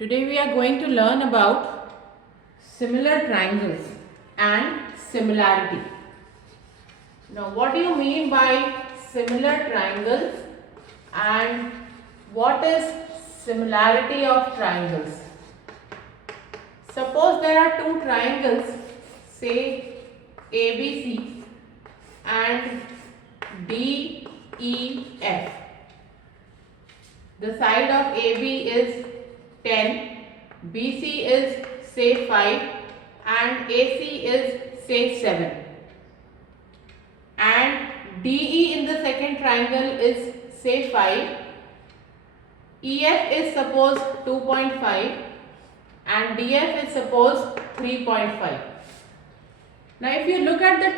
Today we are going to learn about similar triangles and similarity. Now what do you mean by similar triangles and what is similarity of triangles? Suppose there are two triangles, say ABC and DEF. The side of AB is 10, BC is say 5 and AC is say 7. And DE in the second triangle is say 5, EF is suppose 2.5 and DF is suppose 3.5. Now if you look at the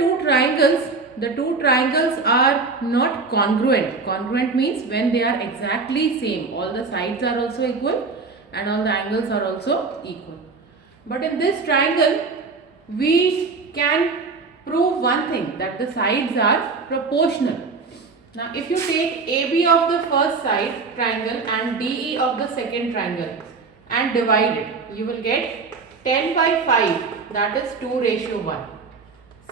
two triangles are not congruent. Congruent means when they are exactly same, all the sides are also equal and all the angles are also equal. But in this triangle we can prove one thing, that the sides are proportional. Now if you take AB of the first side triangle and DE of the second triangle and divide it, you will get 10 by 5, that is 2:1.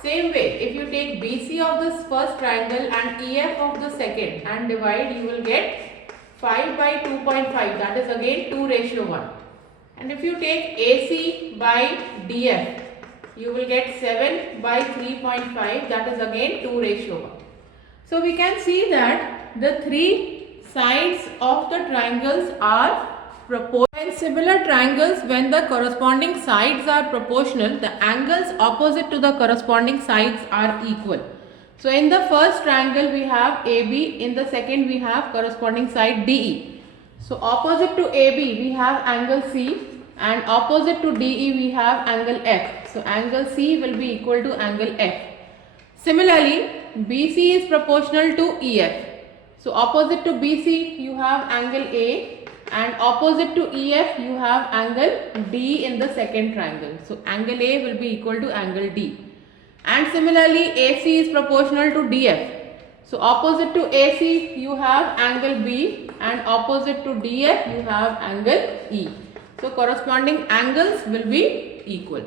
Same way, if you take BC of this first triangle and EF of the second and divide, you will get 5 by 2.5, that is again 2:1. And if you take AC by DF, you will get 7 by 3.5, that is again 2:1. So we can see that the three sides of the triangles are proportional. In similar triangles, when the corresponding sides are proportional, the angles opposite to the corresponding sides are equal. So in the first triangle we have AB, in the second we have corresponding side DE. So opposite to AB we have angle C and opposite to DE we have angle F. So angle C will be equal to angle F. Similarly, BC is proportional to EF. So opposite to BC you have angle A and opposite to EF you have angle D in the second triangle. So angle A will be equal to angle D. And similarly AC is proportional to DF. So opposite to AC you have angle B and opposite to DF you have angle E. So corresponding angles will be equal.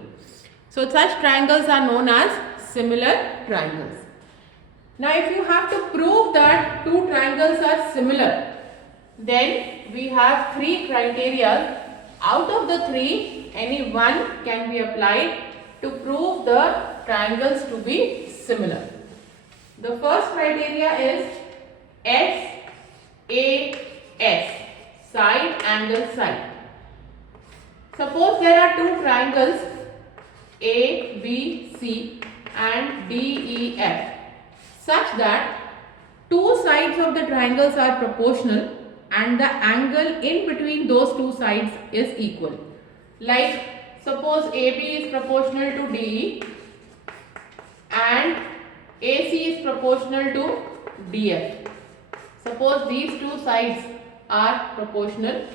So such triangles are known as similar triangles. Now if you have to prove that two triangles are similar, then we have three criteria. Out of the three, any one can be applied to prove the triangles to be similar. The first criteria is SAS, side angle side. Suppose there are two triangles ABC and DEF such that two sides of the triangles are proportional and the angle in between those two sides is equal. Like suppose AB is proportional to DE and AC is proportional to DF. Suppose these two sides are proportional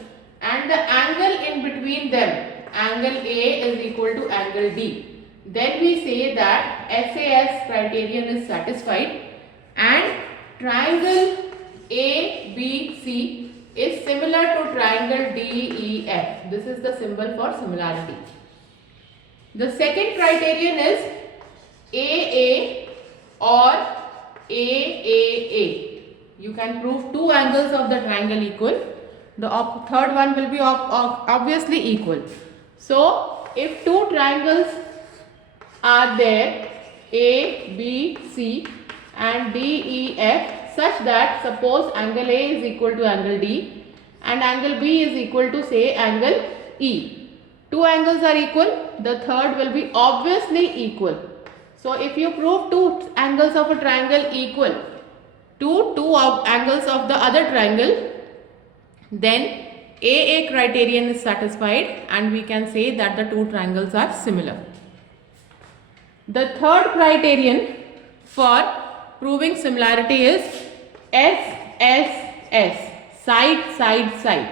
and the angle in between them, angle A is equal to angle D. Then we say that SAS criterion is satisfied and triangle ABC is similar to triangle DEF. This is the symbol for similarity. The second criterion is AA or AAA. You can prove two angles of the triangle equal. The third one will be obviously equal. So if two triangles are there, A, B, C and D, E, F, such that suppose angle A is equal to angle D and angle B is equal to say angle E. Two angles are equal, the third will be obviously equal. So if you prove two angles of a triangle equal to two angles of the other triangle, then AA criterion is satisfied and we can say that the two triangles are similar. The third criterion for proving similarity is SSS, side.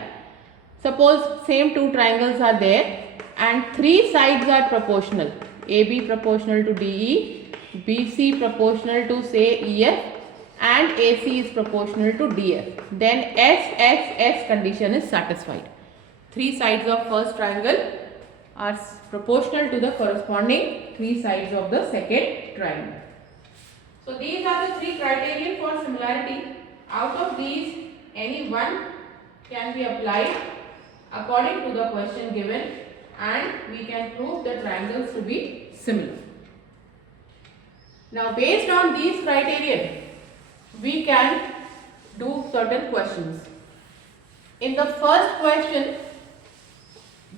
Suppose same two triangles are there and three sides are proportional. AB proportional to DE, BC proportional to say EF and AC is proportional to DF, then SSS condition is satisfied. 3 sides of first triangle are proportional to the corresponding 3 sides of the second triangle. So these are the 3 criterion for similarity. Out of these, any one can be applied according to the question given, and we can prove the triangles to be similar. Now based on these criterion, we can do certain questions. In the first question,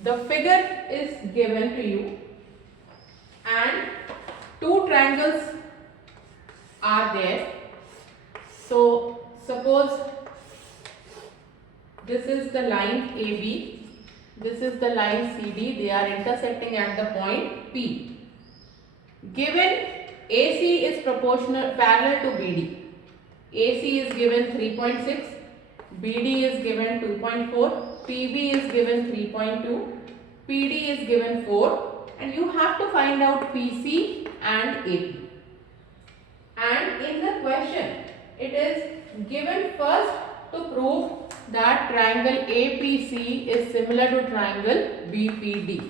the figure is given to you and 2 triangles are there. So suppose this is the line AB, this is the line CD, they are intersecting at the point P. Given AC is parallel to BD. AC is given 3.6, BD is given 2.4, PB is given 3.2, PD is given 4, and you have to find out PC and AP. And in the question, it is given first to prove that triangle APC is similar to triangle BPD.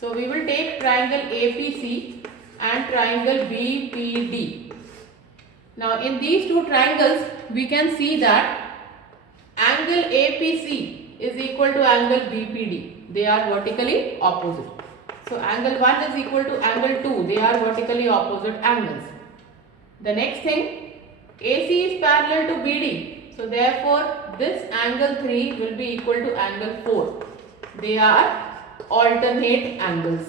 So we will take triangle APC and triangle BPD. Now in these 2 triangles, we can see that angle APC is equal to angle BPD. They are vertically opposite. So angle 1 is equal to angle 2. They are vertically opposite angles. The next thing, AC is parallel to BD. So therefore this angle 3 will be equal to angle 4. They are alternate angles.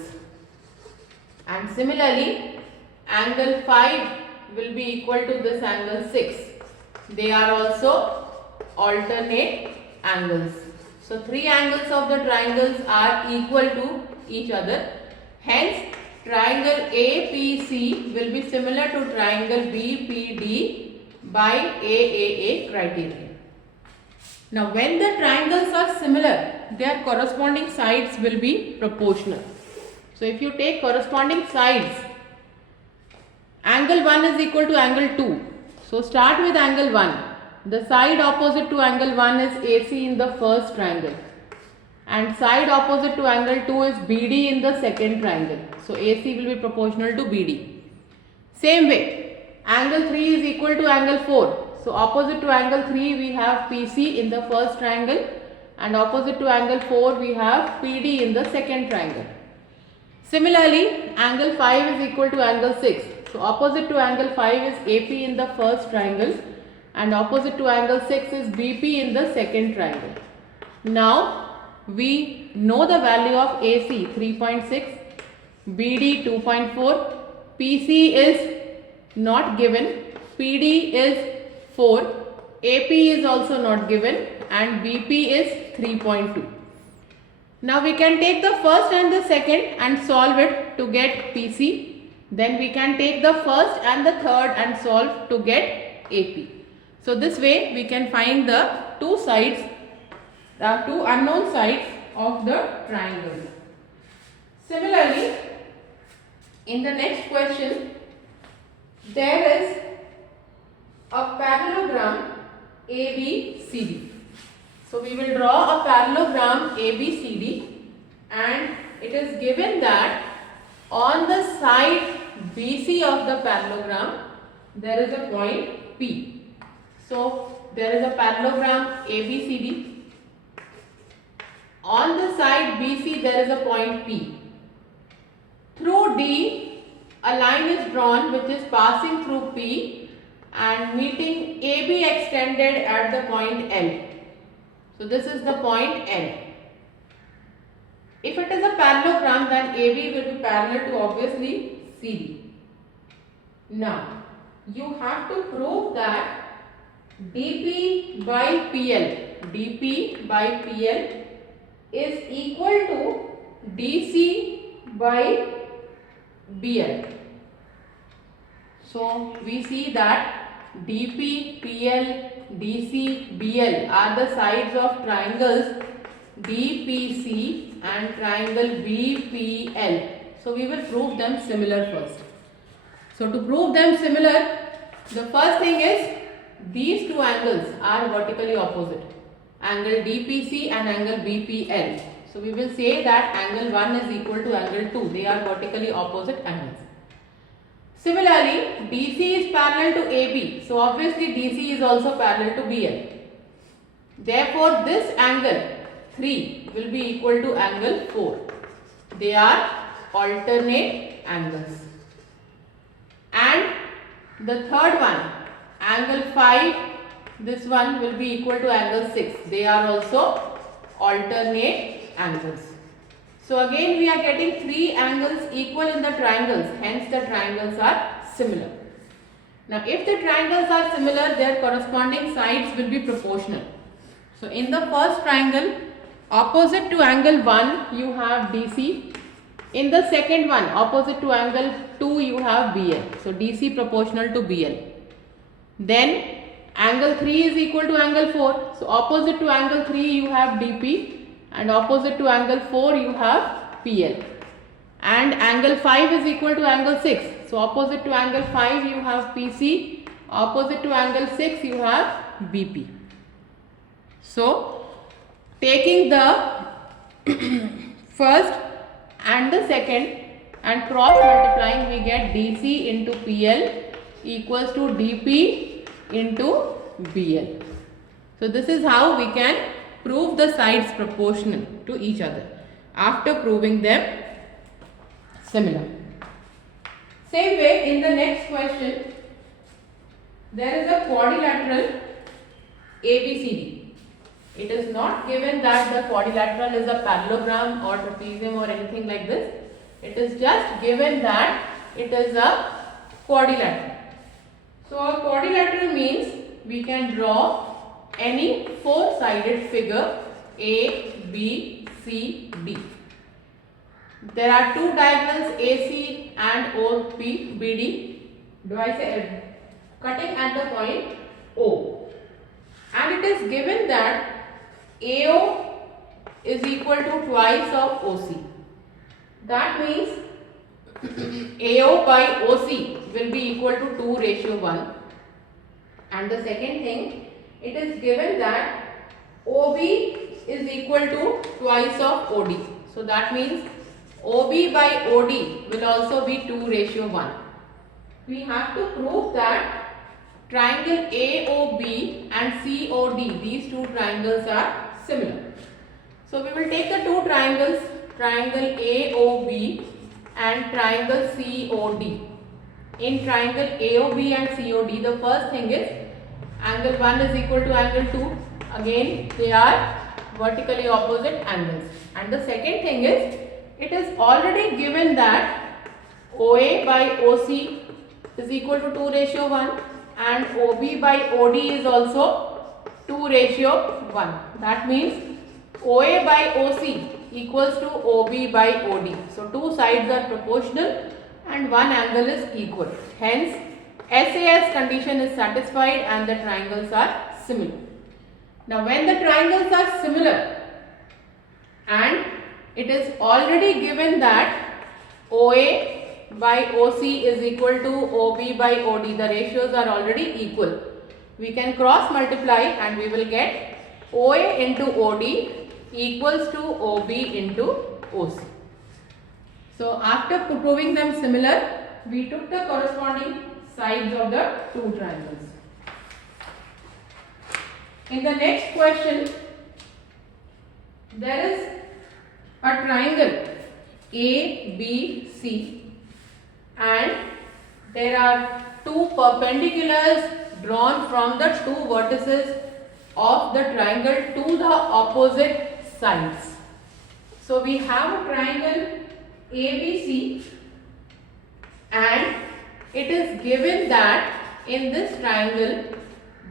And similarly, angle 5 will be equal to this angle 6. They are also alternate angles. So 3 angles of the triangles are equal to each other. Hence, triangle APC will be similar to triangle BPD by AAA criterion. Now when the triangles are similar, their corresponding sides will be proportional. So if you take corresponding sides, angle 1 is equal to angle 2. So start with angle 1. The side opposite to angle 1 is AC in the first triangle, and side opposite to angle 2 is BD in the second triangle. So AC will be proportional to BD. Same way, angle 3 is equal to angle 4. So opposite to angle 3 we have PC in the first triangle, and opposite to angle 4 we have PD in the second triangle. Similarly, angle 5 is equal to angle 6. So opposite to angle 5 is AP in the first triangle, and opposite to angle 6 is BP in the second triangle. Now we know the value of AC 3.6, BD 2.4, PC is not given, PD is 4, AP is also not given, and BP is 3.2. Now we can take the first and the second and solve it to get PC. Then we can take the first and the third and solve to get AP. So this way we can find the 2 sides, the 2 unknown sides of the triangle. Similarly, in the next question, there is a parallelogram ABCD. So we will draw a parallelogram ABCD, and it is given that on the side BC of the parallelogram there is a point P. So there is a parallelogram ABCD. On the side BC there is a point P. Through D a line is drawn which is passing through P and meeting AB extended at the point L. So this is the point L. If it is a parallelogram, then AB will be parallel to obviously CD. Now you have to prove that DP by PL is equal to DC by BL. So we see that DP, PL, DC, BL are the sides of triangles DPC and triangle BPL. So we will prove them similar first. So to prove them similar, the first thing is these 2 angles are vertically opposite. angle DPC and angle BPL. So we will say that angle 1 is equal to angle 2. They are vertically opposite angles. Similarly, DC is parallel to AB. So obviously DC is also parallel to BL. Therefore, this angle 3 will be equal to angle 4. They are alternate angles. And the third one, angle 5, this one will be equal to angle 6. They are also alternate angles. So again we are getting 3 angles equal in the triangles, hence the triangles are similar. Now if the triangles are similar, their corresponding sides will be proportional. So in the first triangle, opposite to angle 1 you have DC. In the second one, opposite to angle 2 you have BL. So DC proportional to BL. Then angle 3 is equal to angle 4. So opposite to angle 3 you have DP. And opposite to angle 4 you have PL. And angle 5 is equal to angle 6. So opposite to angle 5 you have PC. Opposite to angle 6 you have BP. So taking the first and the second and cross multiplying, we get DC into PL equals to DP into BL. So this is how we can prove the sides proportional to each other after proving them similar. Same way, in the next question, there is a quadrilateral ABCD. It is not given that the quadrilateral is a parallelogram or trapezium or anything like this. It is just given that it is a quadrilateral. So a quadrilateral means we can draw any four-sided figure A, B, C, D. There are two diagonals AC and OP, BD, cutting at the point O. And it is given that AO is equal to twice of OC. That means AO by OC will be equal to 2:1. And the second thing, it is given that OB is equal to twice of OD. So that means OB by OD will also be 2:1. We have to prove that triangle AOB and COD, these two triangles are similar. So we will take the two triangles, triangle AOB and triangle COD. In triangle AOB and COD, the first thing is angle 1 is equal to angle 2. Again, they are vertically opposite angles. And the second thing is, it is already given that OA by OC is equal to 2:1 and OB by OD is also 2:1. That means OA by OC equals to OB by OD. So two sides are proportional and one angle is equal. Hence, SAS condition is satisfied and the triangles are similar. Now when the triangles are similar and it is already given that OA by OC is equal to OB by OD, the ratios are already equal. We can cross multiply and we will get OA into OD equals to OB into OC. So after proving them similar, we took the corresponding sides of the two triangles. In the next question, there is a triangle ABC and there are two perpendiculars drawn from the two vertices of the triangle to the opposite sides. So we have a triangle ABC and it is given that in this triangle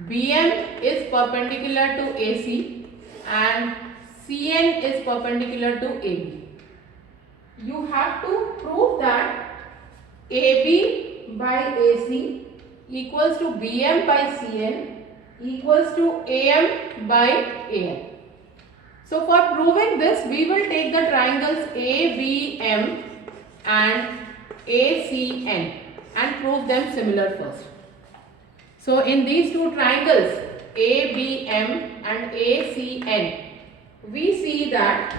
BM is perpendicular to AC and CN is perpendicular to AB. You have to prove that AB by AC equals to BM by CN equals to AM by AN. So for proving this, we will take the triangles ABM and ACN and prove them similar first. So in these two triangles, ABM and ACN, we see that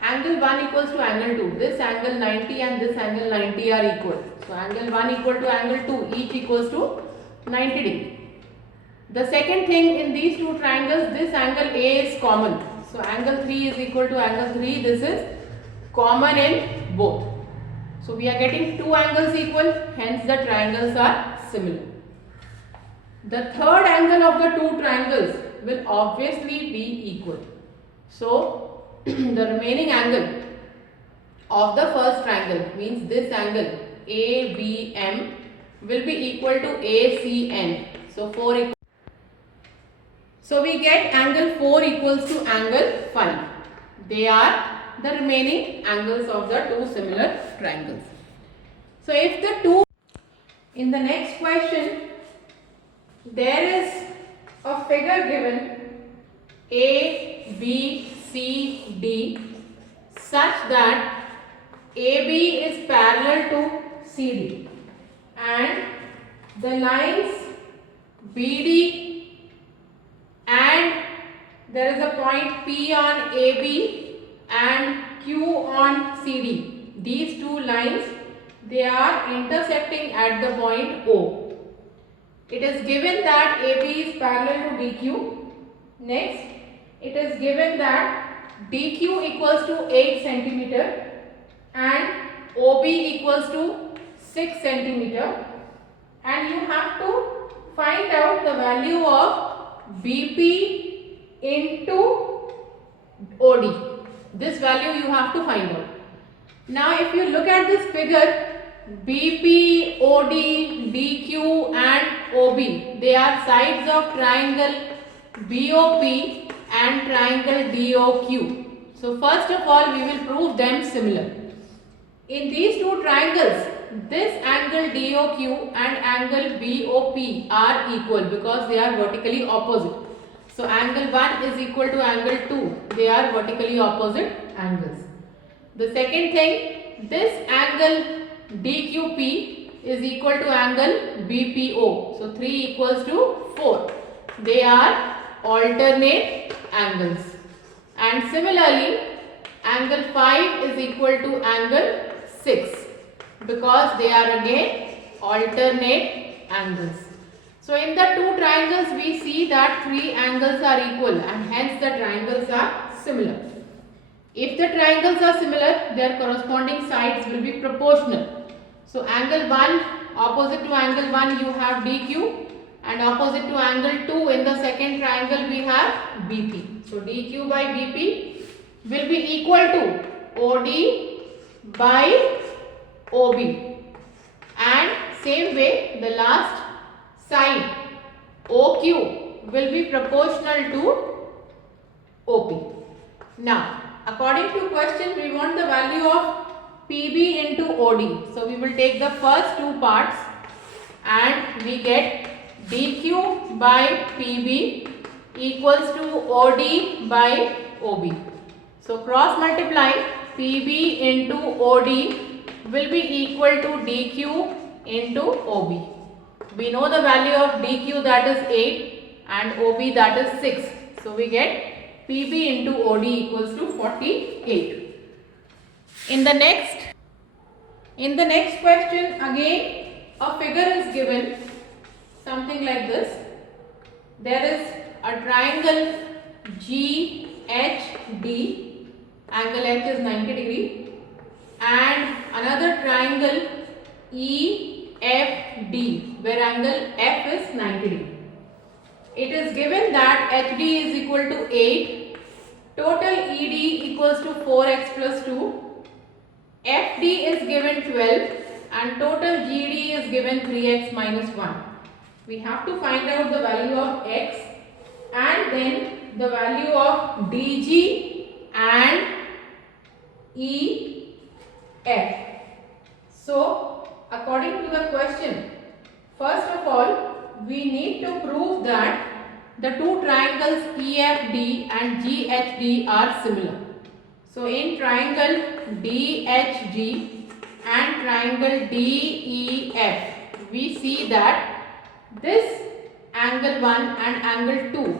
angle 1 equals to angle 2. This angle 90 and this angle 90 are equal. So angle 1 equal to angle 2, each equals to 90 degree. The second thing, in these two triangles, this angle A is common. So angle 3 is equal to angle 3. This is common in both. So we are getting two angles equal, hence the triangles are similar. The third angle of the two triangles will obviously be equal. So the remaining angle of the first triangle, means this angle ABM, will be equal to ACN. So 4 equal. So we get angle 4 equals to angle 5. They are the remaining angles of the two similar triangles. So if the two, in the next question, there is a figure given A, B, C, D such that AB is parallel to CD and the lines BD and there is a point P on AB and Q on CD. These two lines, they are intersecting at the point O. It is given that AB is parallel to DQ. Next, it is given that DQ equals to 8 centimeter and OB equals to 6 centimeter, and you have to find out the value of BP into OD. This value you have to find out. Now if you look at this figure, BP, OD, DQ and OB, they are sides of triangle BOP and triangle DOQ. So first of all, we will prove them similar. In these two triangles, this angle DOQ and angle BOP are equal because they are vertically opposite. So angle 1 is equal to angle 2. They are vertically opposite angles. The second thing, this angle DQP is equal to angle BPO. So 3 equals to 4. They are alternate angles. And similarly, angle 5 is equal to angle 6 because they are again alternate angles. So in the two triangles, we see that 3 angles are equal and hence the triangles are similar. If the triangles are similar, their corresponding sides will be proportional. So angle 1, opposite to angle 1 you have DQ and opposite to angle 2 in the second triangle we have BP. So DQ by BP will be equal to OD by OB, and same way the last side OQ will be proportional to OP. Now according to question, we want the value of PB into OD. So we will take the first two parts and we get DQ by PB equals to OD by OB. So cross multiply, PB into OD will be equal to DQ into OB. We know the value of DQ, that is 8, and OB, that is 6. So we get PB into OD equals to 48. In the next question, again a figure is given, something like this. There is a triangle GHD, angle H is 90 degree, and another triangle EFD, where angle F is 90 degree. It is given that HD is equal to 8, total ED equals to 4x plus 2, FD is given 12 and total GD is given 3x minus 1. We have to find out the value of x and then the value of DG and EF. So according to the question, first of all we need to prove that the two triangles EFD and GHD are similar. So in triangle DHG and triangle DEF, we see that this angle 1 and angle 2.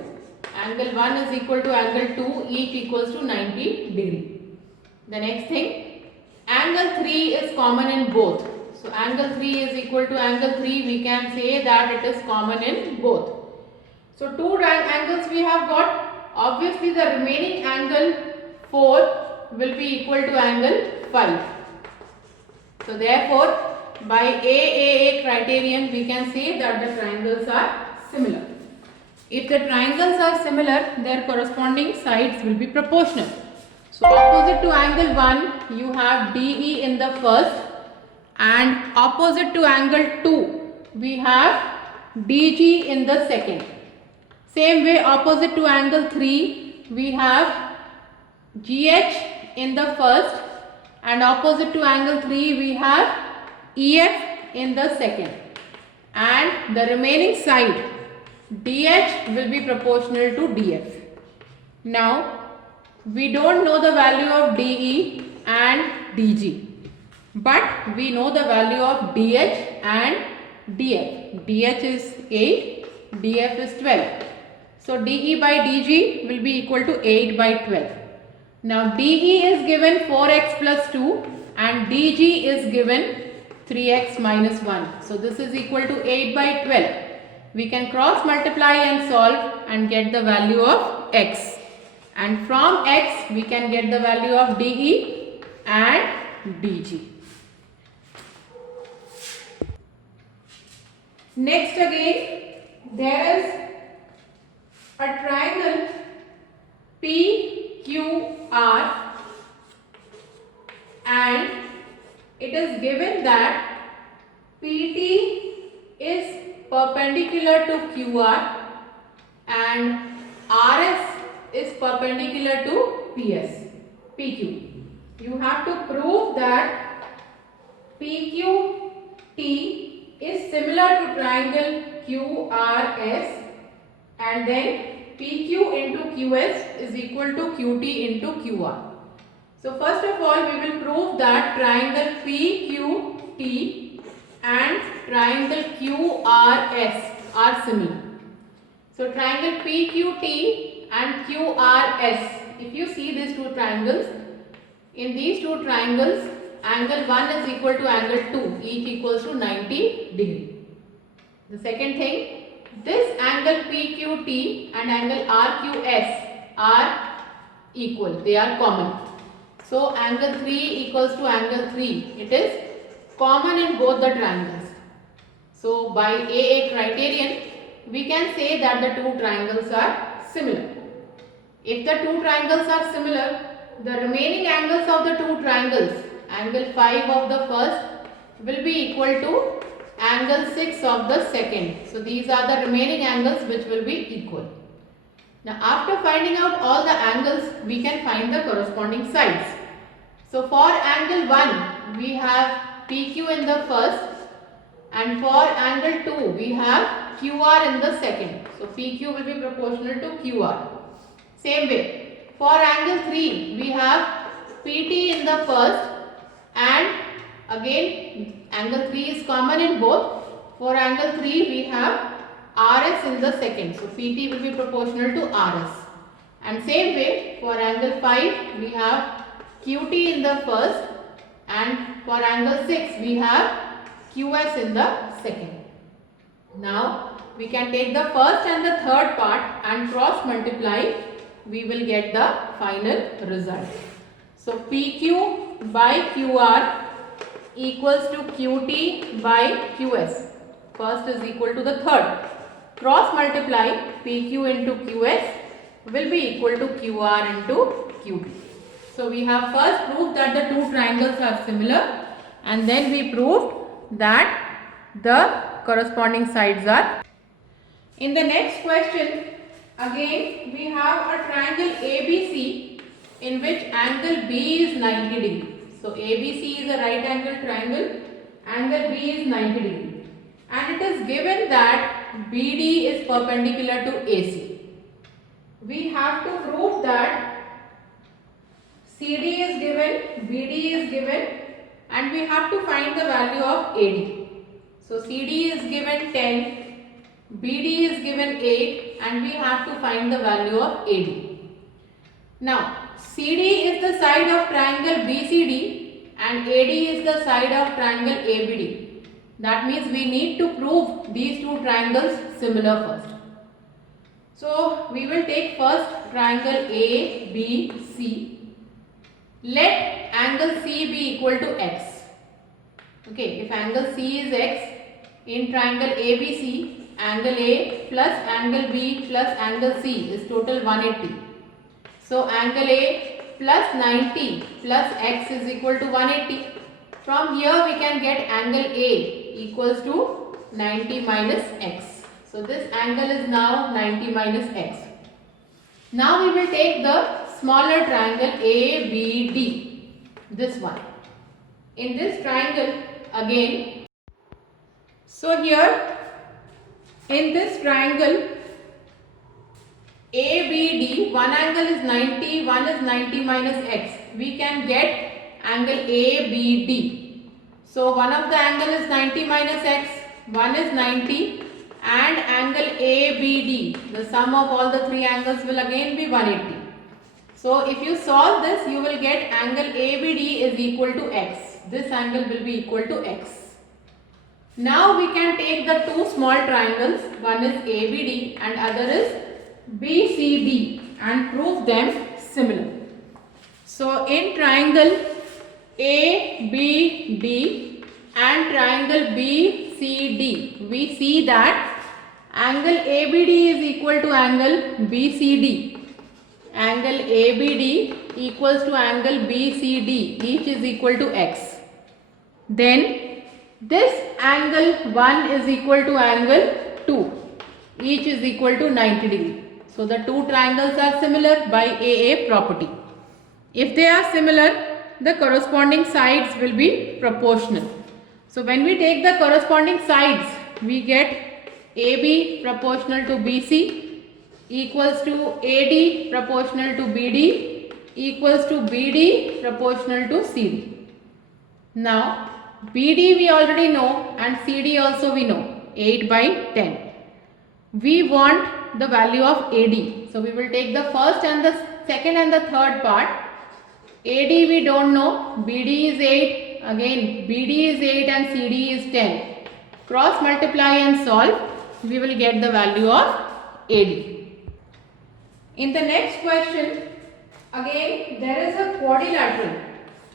Angle 1 is equal to angle 2, each equals to 90 degree. The next thing, angle 3 is common in both. So angle 3 is equal to angle 3, we can say that it is common in both. So two angles we have got. Obviously the remaining angle 4 will be equal to angle 5. So therefore by AAA criterion we can say that the triangles are similar. If the triangles are similar, their corresponding sides will be proportional. So opposite to angle 1 you have DE in the first, and opposite to angle 2 we have DG in the second. Same way opposite to angle 3 we have GH in the first, and opposite to angle 3 we have EF in the second, and the remaining side DH will be proportional to DF. Now we don't know the value of DE and DG, but we know the value of DH and DF. DH is 8, DF is 12. So DE by DG will be equal to 8 by 12. Now DE is given 4x plus 2 and DG is given 3x minus 1. So this is equal to 8 by 12. We can cross multiply and solve and get the value of x. And from x we can get the value of DE and DG. Next again, there is a triangle PQR, and it is given that PT is perpendicular to QR and RS is perpendicular to PQ. You have to prove that PQT is similar to triangle QRS, and then PQ into QS is equal to QT into QR. So first of all we will prove that triangle PQT and triangle QRS are similar. So triangle PQT and QRS, if you see these two triangles, in these two triangles angle 1 is equal to angle 2, each equals to 90 degree. The second thing, this angle PQT and angle RQS are equal, they are common. So angle 3 equals to angle 3, it is common in both the triangles. So by AA criterion we can say that the two triangles are similar. If the two triangles are similar, the remaining angles of the two triangles, angle 5 of the first will be equal to angle 6 of the second. So these are the remaining angles which will be equal. Now after finding out all the angles, we can find the corresponding sides. So for angle 1 we have PQ in the first, and for angle 2 we have QR in the second. So PQ will be proportional to QR. Same way, for angle 3 we have PT in the first, and again angle 3 is common in both. For angle 3 we have RS in the second. So PT will be proportional to RS. And same way, for angle 5 we have QT in the first, and for angle 6 we have QS in the second. Now we can take the first and the third part and cross multiply, we will get the final result. So PQ by QR equals to QT by QS. First is equal to the third. Cross multiply, PQ into QS will be equal to QR into QT. So we have first proved that the two triangles are similar, and then we proved that the corresponding sides are. In the next question, again we have a triangle ABC in which angle B is 90 degree. So ABC is a right angle triangle, angle B is 90 degree, and it is given that BD is perpendicular to AC. We have to prove that CD is given, BD is given, and we have to find the value of AD. So CD is given 10, BD is given 8 and we have to find the value of AD. Now CD is the side of triangle BCD and AD is the side of triangle ABD. That means we need to prove these two triangles similar first. So we will take first triangle ABC. Let angle C be equal to X. Okay, if angle C is X, in triangle ABC, angle A plus angle B plus angle C is total 180. So angle A plus 90 plus X is equal to 180. From here we can get angle A equals to 90 minus X. So this angle is now 90 minus X. Now we will take the smaller triangle ABD, this one. In this triangle again, so here in this triangle ABD, one angle is 90, one is 90 minus X. We can get angle ABD. So one of the angle is 90 minus X, one is 90 and angle ABD, the sum of all the three angles will again be 180. So if you solve this, you will get angle ABD is equal to X. This angle will be equal to X. Now we can take the two small triangles, one is ABD and other is BCD and prove them similar. So in triangle ABD and triangle BCD, we see that angle ABD is equal to angle BCD. Angle ABD equals to angle BCD, each is equal to X. Then this angle 1 is equal to angle 2, each is equal to 90 degree. So the two triangles are similar by AA property. If they are similar, the corresponding sides will be proportional. So when we take the corresponding sides, we get AB proportional to BC equals to AD proportional to BD equals to BD proportional to CD. Now BD we already know and CD also we know, 8 by 10. We want the value of AD. So we will take the first and the second and the third part. AD we don't know, BD is 8, again BD is 8 and CD is 10. Cross multiply and solve, we will get the value of AD. In the next question, again there is a quadrilateral,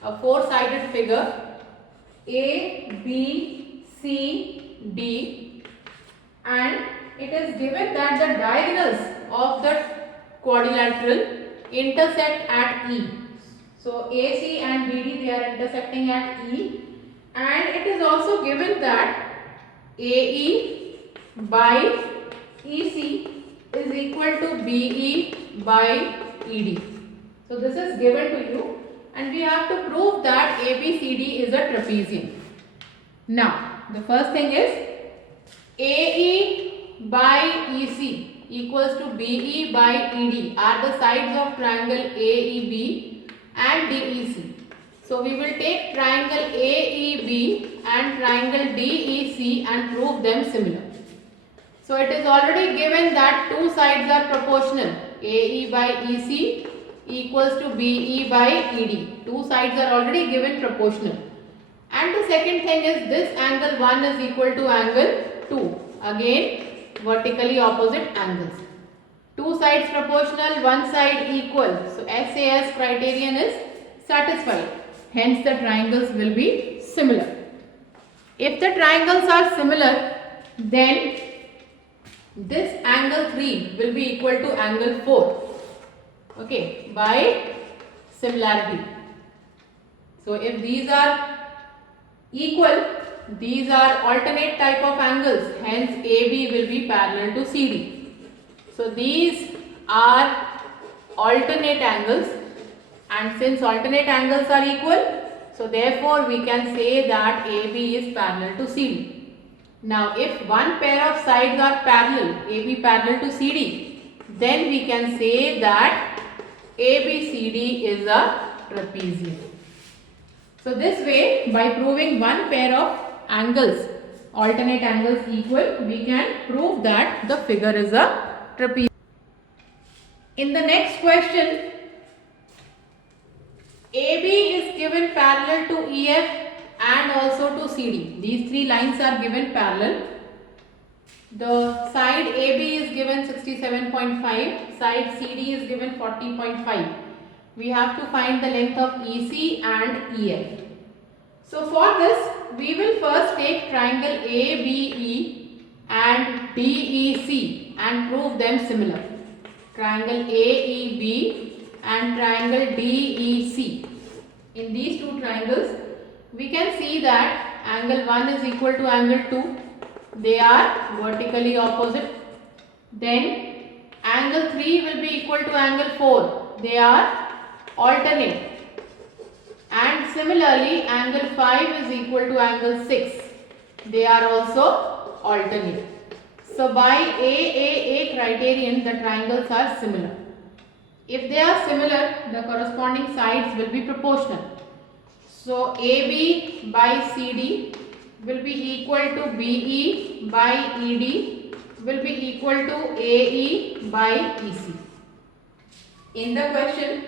a four-sided figure A, B, C, D, and it is given that the diagonals of the quadrilateral intersect at E. So AC and BD, they are intersecting at E, and it is also given that AE by EC is equal to BE by ED. So this is given to you and we have to prove that ABCD is a trapezium. Now the first thing is AE by EC equals to BE by ED are the sides of triangle AEB and DEC. So we will take triangle AEB and triangle DEC and prove them similar. So it is already given that two sides are proportional, AE by EC equals to BE by ED. Two sides are already given proportional. And the second thing is this angle 1 is equal to angle 2. Again vertically opposite angles. Two sides proportional, one side equal. So SAS criterion is satisfied. Hence the triangles will be similar. If the triangles are similar, then this angle 3 will be equal to angle 4. Okay, by similarity. So if these are equal, these are alternate type of angles, hence AB will be parallel to CD. So these are alternate angles, and since alternate angles are equal, so therefore we can say that AB is parallel to CD. Now if one pair of sides are parallel, AB parallel to CD, then we can say that ABCD is a trapezium. So this way, by proving one pair of angles alternate angles equal, we can prove that the figure is a trapezium. In the next question, AB is given parallel to EF and also to CD. These three lines are given parallel. The side AB is given 67.5, side CD is given 40.5. We have to find the length of EC and EF. So for this, we will first take triangle ABE and DEC and prove them similar. Triangle AEB and triangle DEC. In these two triangles, we can see that angle 1 is equal to angle 2. They are vertically opposite. Then angle 3 will be equal to angle 4. They are alternate. And similarly, angle 5 is equal to angle 6. They are also alternate. So by AAA criterion, the triangles are similar. If they are similar, the corresponding sides will be proportional. So AB by CD will be equal to BE by ED will be equal to AE by EC. In the question,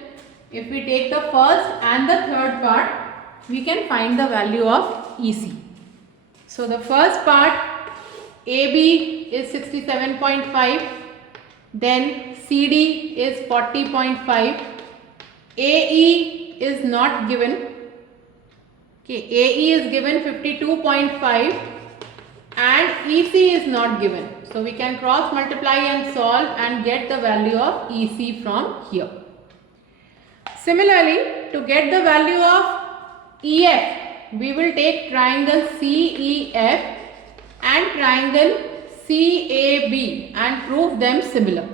if we take the first and the third part, we can find the value of EC. So the first part, AB is 67.5, then CD is 40.5, AE is not given. Okay, AE is given 52.5 and EC is not given. So we can cross multiply and solve and get the value of EC from here. Similarly, to get the value of EF, we will take triangle CEF and triangle CAB and prove them similar.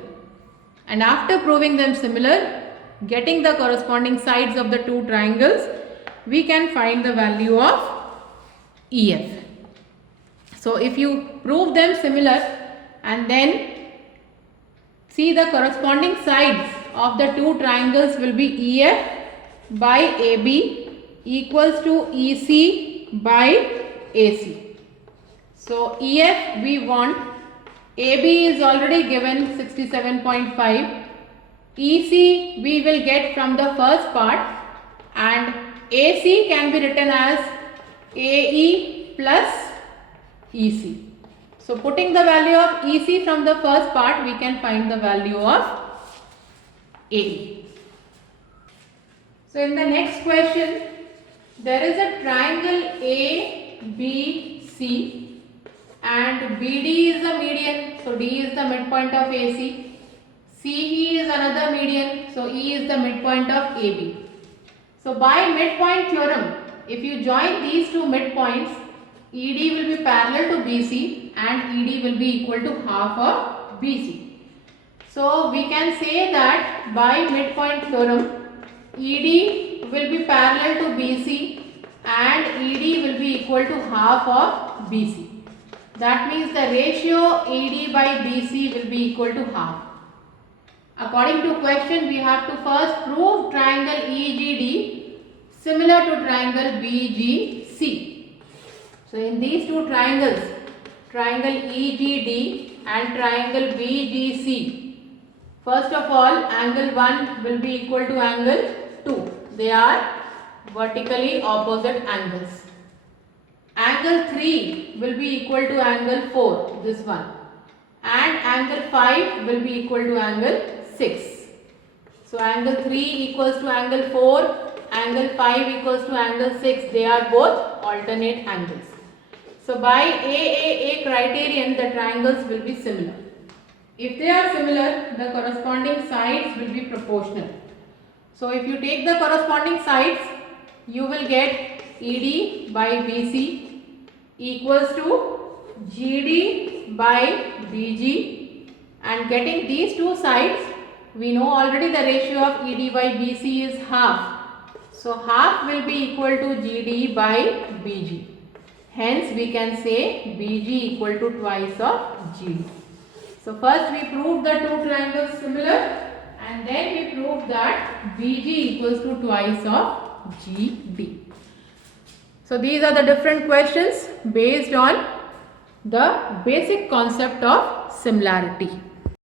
And after proving them similar, getting the corresponding sides of the two triangles, we can find the value of EF. So if you prove them similar and then see the corresponding sides of the two triangles will be EF by AB equals to EC by AC. So EF we want, AB is already given 67.5, EC we will get from the first part and AC can be written as AE plus EC. So putting the value of EC from the first part, we can find the value of AE. So in the next question, there is a triangle ABC and BD is the median, so D is the midpoint of AC. CE is another median, so E is the midpoint of AB. So by midpoint theorem, if you join these two midpoints, ED will be parallel to BC and ED will be equal to half of BC. So we can say that by midpoint theorem, ED will be parallel to BC and ED will be equal to half of BC. That means the ratio ED by BC will be equal to half. According to question, we have to first prove triangle EGD similar to triangle BGC. So in these two triangles, triangle EGD and triangle BGC, first of all angle 1 will be equal to angle 2. They are vertically opposite angles. Angle 3 will be equal to angle 4, this one, and angle 5 will be equal to angle 6. So angle 3 equals to angle 4, angle 5 equals to angle 6. They are both alternate angles. So by AAA criterion, the triangles will be similar. If they are similar, the corresponding sides will be proportional. So if you take the corresponding sides, you will get ED by BC equals to GD by BG, and getting these two sides, we know already the ratio of ED by BC is half. So half will be equal to GD by BG. Hence we can say BG equal to twice of GD. So first we proved the two triangles similar and then we proved that BG equals to twice of GD. So these are the different questions based on the basic concept of similarity.